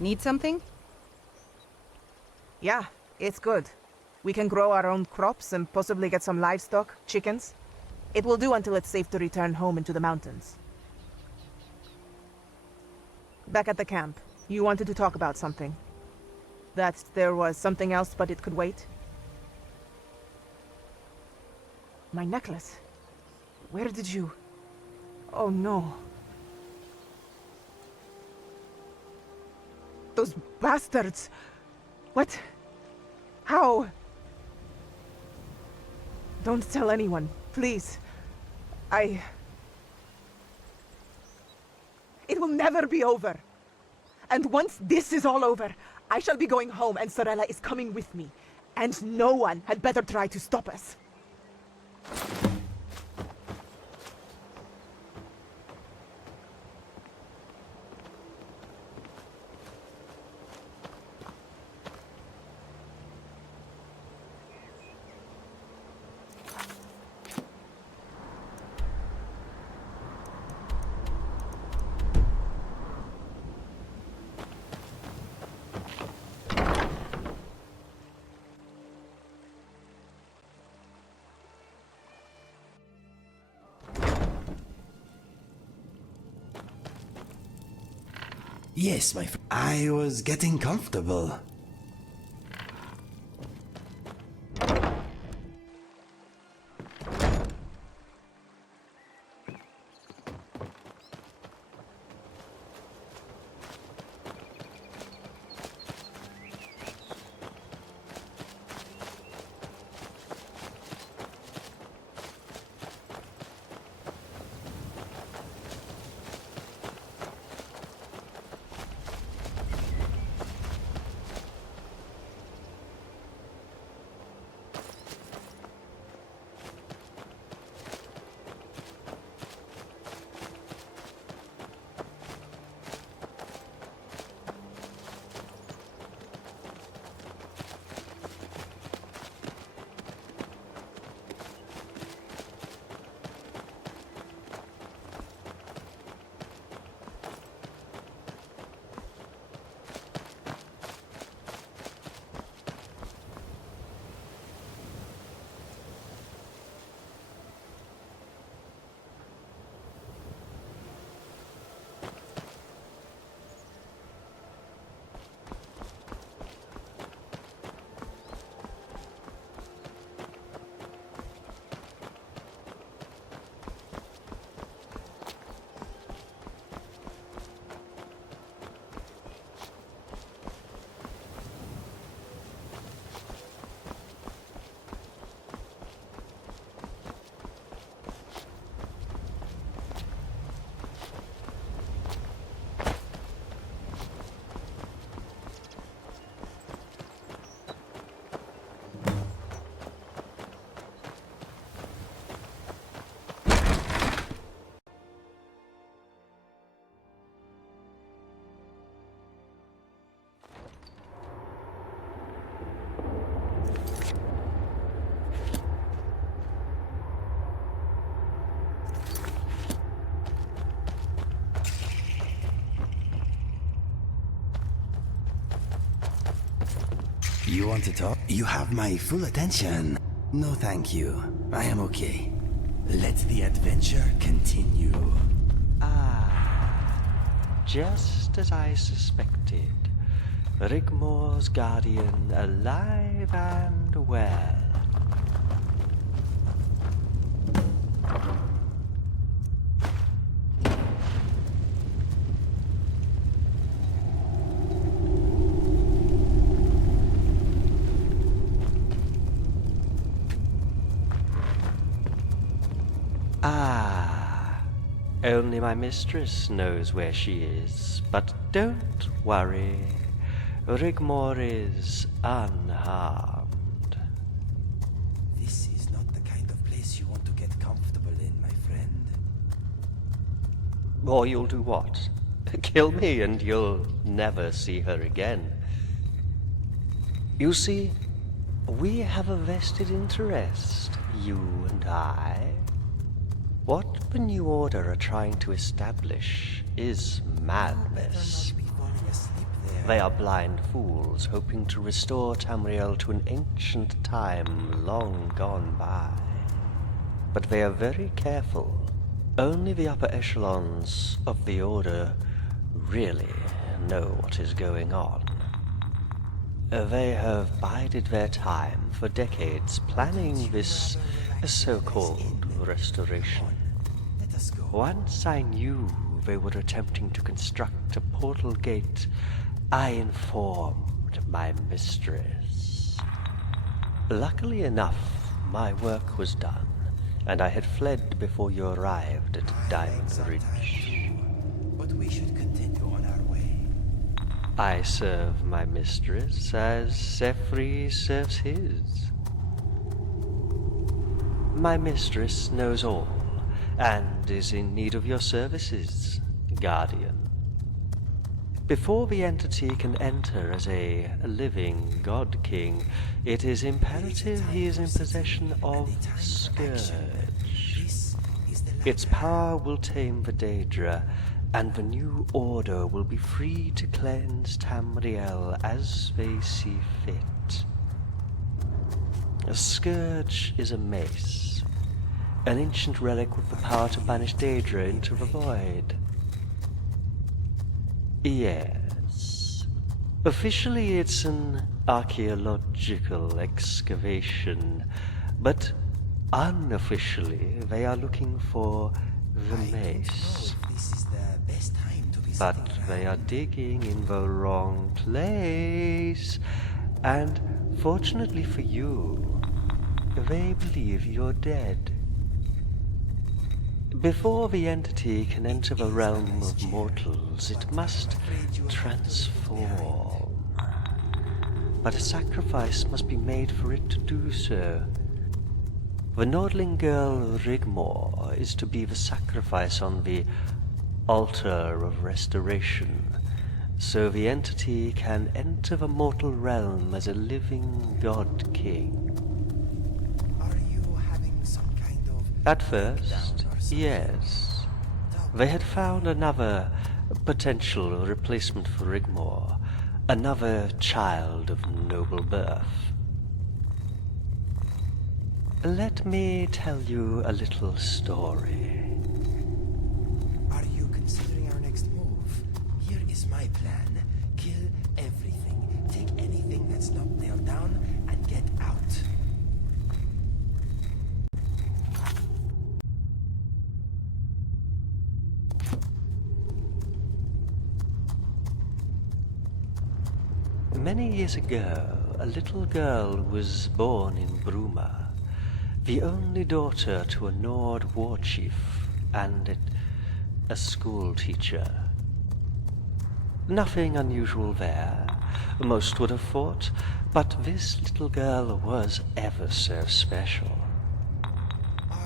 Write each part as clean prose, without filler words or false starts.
Need something? Yeah, it's good. We can grow our own crops and possibly get some livestock, chickens. It will do until it's safe to return home into the mountains. Back at the camp, you wanted to talk about something. That there was something else, but it could wait? My necklace. Where did you... Oh no. Those bastards! What? How? Don't tell anyone, please. It will never be over. And once this is all over, I shall be going home and Sorella is coming with me. And no one had better try to stop us. Yes, my friend. I was getting comfortable. You want to talk? You have my full attention. No, thank you. I am okay. Let the adventure continue. Just as I suspected. Rigmore's guardian alive and well. Only my mistress knows where she is, but don't worry. Rigmore is unharmed. This is not the kind of place you want to get comfortable in, my friend. Or you'll do what? Kill me and you'll never see her again. You see, we have a vested interest, you and I. What the New Order are trying to establish is madness. Better not be falling asleep there. They are blind fools hoping to restore Tamriel to an ancient time long gone by. But they are very careful. Only the upper echelons of the Order really know what is going on. They have bided their time for decades planning this so-called restoration. Let us go. Once I knew they were attempting to construct a portal gate, I informed my mistress. Luckily enough, my work was done, and I had fled before you arrived at Diamond Ridge. But we should continue on our way. I serve my mistress as Sefri serves his. My mistress knows all, and is in need of your services, Guardian. Before the entity can enter as a living God King, it is imperative he is in possession of Scourge. Its power will tame the Daedra, and the new order will be free to cleanse Tamriel as they see fit. A Scourge is a mace, an ancient relic with the power to banish Daedra into the void. Yes. Officially it's an archaeological excavation, but unofficially they are looking for the mace. This is the best time to be But sitting they are around. digging in the wrong place. And fortunately for you, they believe you're dead. Before the entity can enter the realm of mortals, it must transform. But a sacrifice must be made for it to do so. The Nordling girl Rigmore is to be the sacrifice on the altar of restoration, so the entity can enter the mortal realm as a living God King. Are you having some kind of At breakdown first, or something? yes. They had found another potential replacement for Rigmore, another child of noble birth. Let me tell you a little story. Are you considering our next move? Here is my plan. Kill everything. Take anything that's not nailed down and get out. Many years ago, a little girl was born in Bruma, the only daughter to a Nord war chief and a school teacher. Nothing unusual there, most would have thought, but this little girl was ever so special.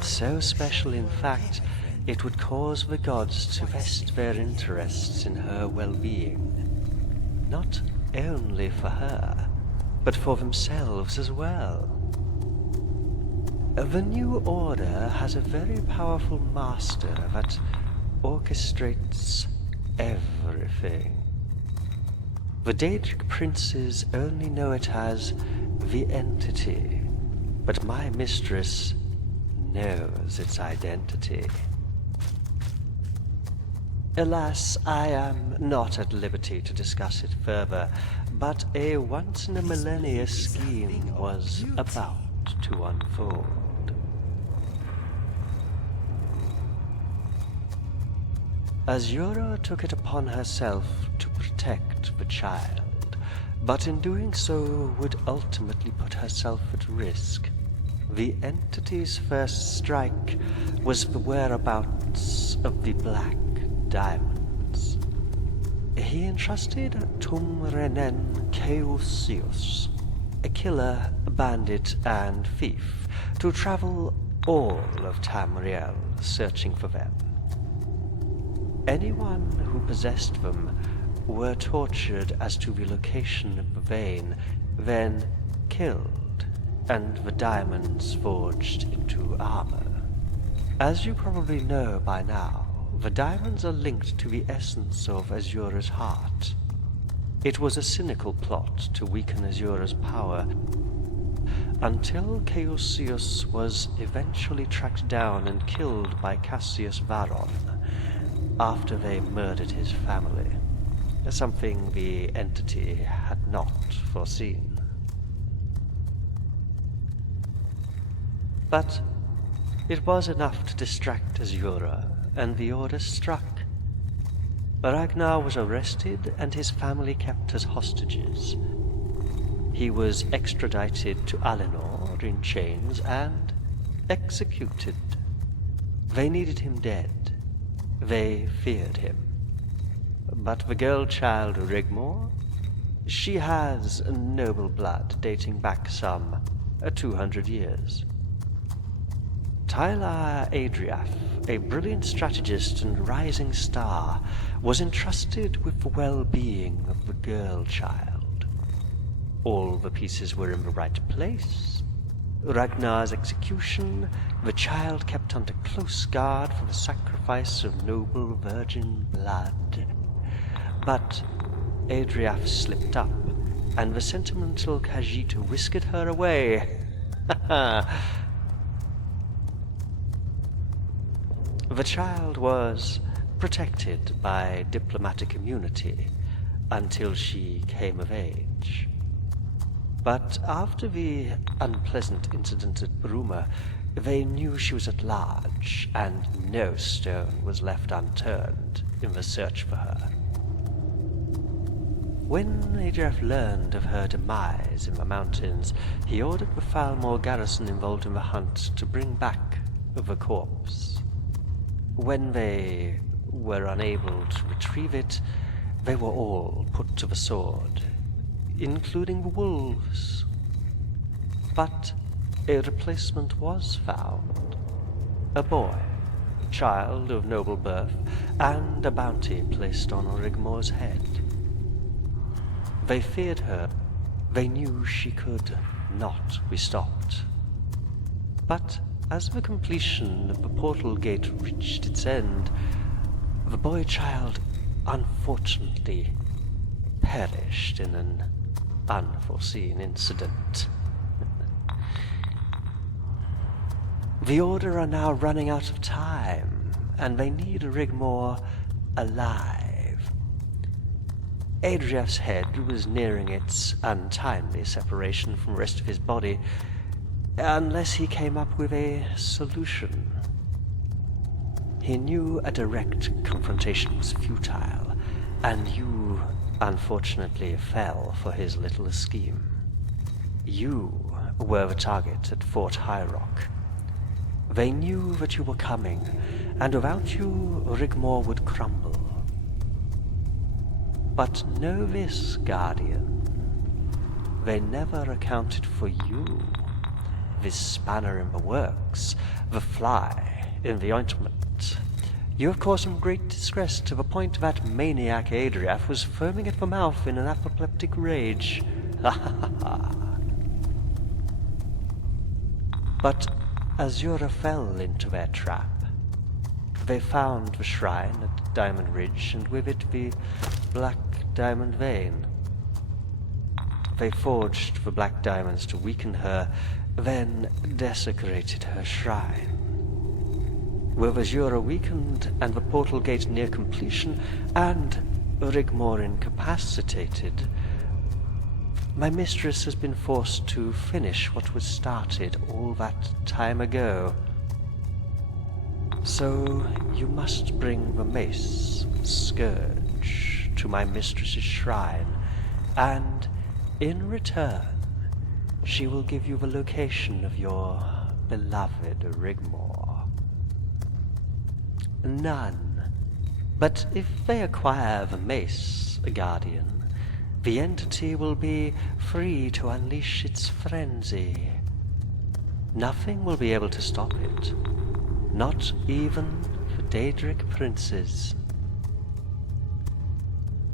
So special, in fact, it would cause the gods to vest their interests in her well-being. Not only for her, but for themselves as well. The new order has a very powerful master that orchestrates everything. The Daedric princes only know it as the entity, but my mistress knows its identity. Alas, I am not at liberty to discuss it further, but a once-in-a-millennia scheme was about to unfold. Azura took it upon herself to protect the child, but in doing so would ultimately put herself at risk. The entity's first strike was the whereabouts of the Black Diamonds. He entrusted Tumrenen Keusius, a killer, bandit, and thief, to travel all of Tamriel searching for them. Anyone who possessed them were tortured as to the location of the vein, then killed, and the diamonds forged into armor. As you probably know by now, the diamonds are linked to the essence of Azura's heart. It was a cynical plot to weaken Azura's power, until Chaosius was eventually tracked down and killed by Cassius Varon after they murdered his family, something the entity had not foreseen. But it was enough to distract Azura, and the order struck. Ragnar was arrested and his family kept as hostages. He was extradited to Alinor in chains and executed. They needed him dead. They feared him. But the girl child Rigmore, she has noble blood dating back some 200 years. Tyler Adriath, a brilliant strategist and rising star, was entrusted with the well-being of the girl child. All the pieces were in the right place. Ragnar's execution, the child kept under close guard for the sacrifice of noble virgin blood. But Adriath slipped up, and the sentimental Khajiit whisked her away. The child was protected by diplomatic immunity until she came of age. But after the unpleasant incident at Bruma, they knew she was at large, and no stone was left unturned in the search for her. When Adriath learned of her demise in the mountains, he ordered the Falmore garrison involved in the hunt to bring back the corpse. When they were unable to retrieve it, they were all put to the sword, including the wolves. But a replacement was found. A boy, child of noble birth, and a bounty placed on Rigmore's head. They feared her. They knew she could not be stopped. But as the completion of the portal gate reached its end, the boy-child unfortunately perished in an unforeseen incident. The Order are now running out of time, and they need Rigmore alive. Adriath's head was nearing its untimely separation from the rest of his body, unless he came up with a solution. He knew a direct confrontation was futile, and you, unfortunately, fell for his little scheme. You were the target at Fort High Rock. They knew that you were coming, and without you, Rigmore would crumble. But know this, Guardian. They never accounted for you. This spanner in the works, the fly in the ointment. You have caused some great distress to the point that maniac Adriath was foaming at the mouth in an apoplectic rage. But Azura fell into their trap. They found the shrine at Diamond Ridge, and with it the black diamond vein. They forged the black diamonds to weaken her, then desecrated her shrine. With Azura weakened and the portal gate near completion, and Rigmore incapacitated, my mistress has been forced to finish what was started all that time ago. So you must bring the mace, scourge, to my mistress's shrine, and in return, she will give you the location of your beloved Rigmore. None. But if they acquire the mace, Guardian, the entity will be free to unleash its frenzy. Nothing will be able to stop it. Not even the Daedric princes.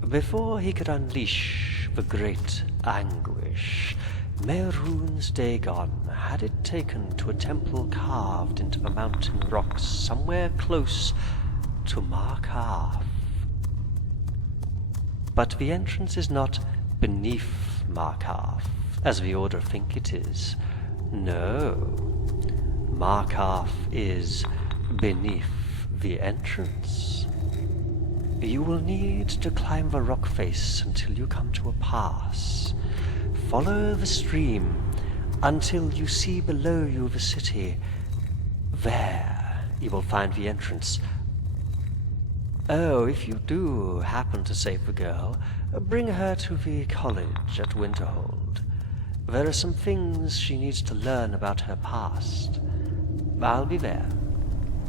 Before he could unleash the great anguish, Mehrunes Dagon had it taken to a temple carved into the mountain rocks somewhere close to Markarth. But the entrance is not beneath Markarth, as the Order think it is. No. Markarth is beneath the entrance. You will need to climb the rock face until you come to a pass. Follow the stream until you see below you the city. There you will find the entrance. Oh, if you do happen to save the girl, bring her to the college at Winterhold. There are some things she needs to learn about her past. I'll be there,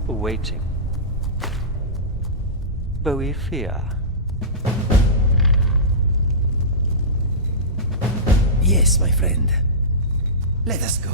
waiting. Boethia. Yes, my friend. Let us go.